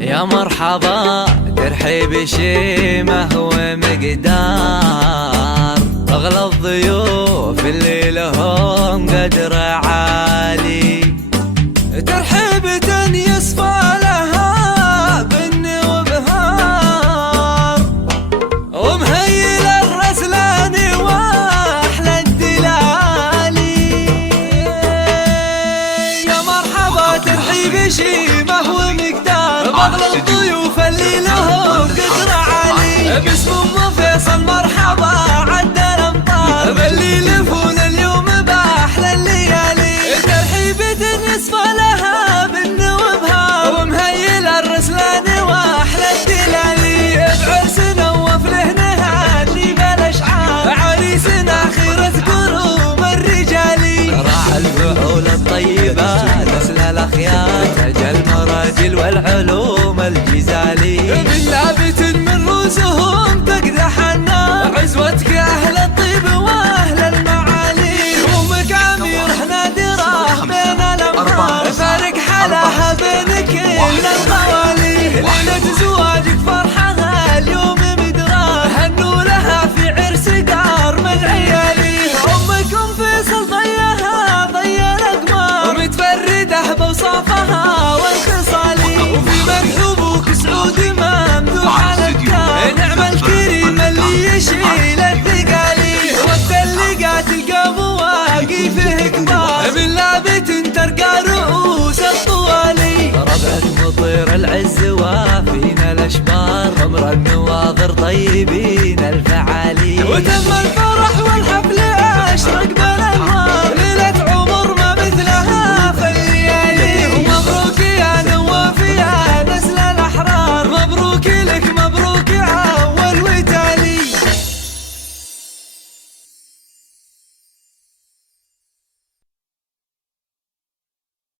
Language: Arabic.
يا مرحبا ترحيب شيمة ومقدار، أغلى الضيوف اللي لهم قدر عالي، ترحيبة يصفى لها بن وبهار، ومهيل الرسلان واحلى الدلالي. يا مرحبا ترحيب شيمة ومقدار، أغلى الضيوف اللي لهم قدر عالي، باسم أم فيصل مرحبا عد الأمطار، باللي يلفون اليوم بأحلى الليالي، ترحيبة يصفى لها بن وبهار، ومهيل الرسلان واحلى الدلالي، بعرسنا وفله نهادي بالأشعار، عريسنا خيرة قلوب الرجالي، راعى الفعول الطيبات أسل الأخيار، تاج المراجل والعلوم الجزالي، باللابت من رؤوسهم تقدح النار، عزوتك أهل الطيب وأهل المعالي، أمك عمير نادرة بين الأمطار، فارق حلاها بين كل الغوالي، ليلة زواجك فرحها اليوم مدراه، هنوا لها في عرس دار من عيالي، أمك أم فيصل ضيها ضي الأقمار، ومتفردة بوصافها والخصالي، وفي مكتوبك سعود ممدوح على الدار، نعم الكريم اللي يشيل الثقالي، والتلقى تلقى مواقفه كبار، من لابت ترقى رؤوس الطوالي، ربعك مطير العز وافينا الاشبار، عمر النواظر طيبين الفعالي، وتم الفرح والحفل اشرق